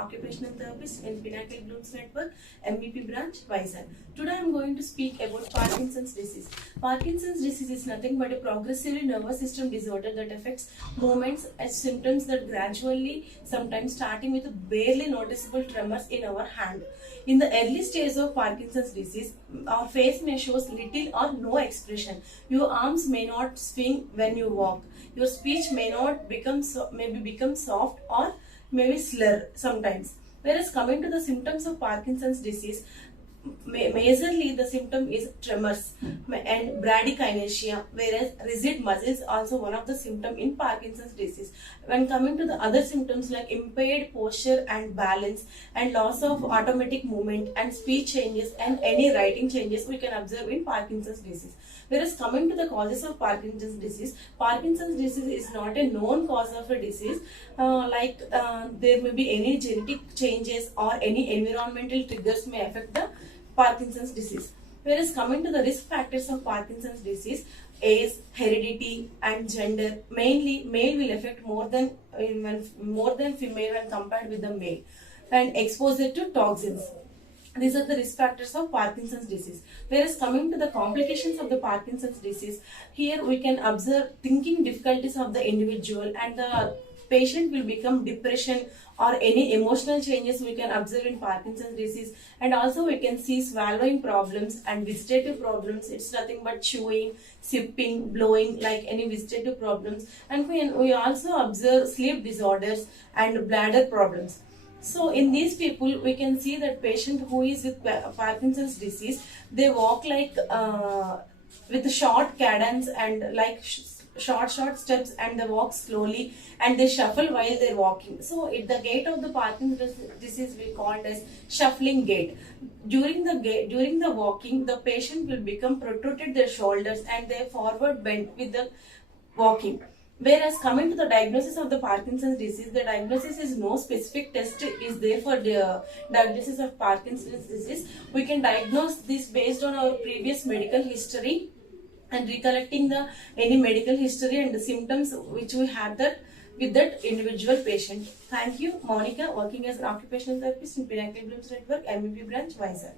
Occupational Therapist in Pinnacle Blooms Network, MEP branch, Vizag. Today I am going to speak about Parkinson's disease. Parkinson's disease is nothing but a progressively nervous system disorder that affects movements and symptoms that gradually, sometimes starting with barely noticeable tremors in our hand. In the early stage of Parkinson's disease, our face may show little or no expression. Your arms may not swing when you walk. Your speech may not become soft or maybe slur sometimes. Whereas coming to the symptoms of Parkinson's disease, majorly the symptom is tremors and bradykinesia, whereas rigid muscles also one of the symptom in Parkinson's disease. When coming to the other symptoms like impaired posture and balance and loss of automatic movement and speech changes and any writing changes we can observe in Parkinson's disease. Whereas coming to the causes of Parkinson's disease is not a known cause of a disease. There may be any genetic changes or any environmental triggers may affect the Parkinson's disease. Whereas coming to the risk factors of Parkinson's disease, age, heredity and gender. Mainly male will affect more than female when compared with the male, and exposure to toxins. These are the risk factors of Parkinson's disease. Whereas coming to the complications of the Parkinson's disease, here we can observe thinking difficulties of the individual, and the patient will become depression or any emotional changes we can observe in Parkinson's disease. And also we can see swallowing problems and vegetative problems. It's nothing but chewing, sipping, blowing, like any vegetative problems. And we also observe sleep disorders and bladder problems. So in these people, we can see that patient who is with Parkinson's disease, they walk like with short cadence and like short steps, and they walk slowly and they shuffle while they're walking. So the gait of the Parkinson's disease we called as shuffling gait. During the walking, the patient will become protruded their shoulders and they forward bend with the walking. Whereas coming to the diagnosis of the Parkinson's disease, the diagnosis is no specific test is there for the diagnosis of Parkinson's disease. We can diagnose this based on our previous medical history and recollecting any medical history and the symptoms which we had with that individual patient. Thank you, Monica, working as an occupational therapist in Pinnacle Blooms Network, MEP branch, Vizag.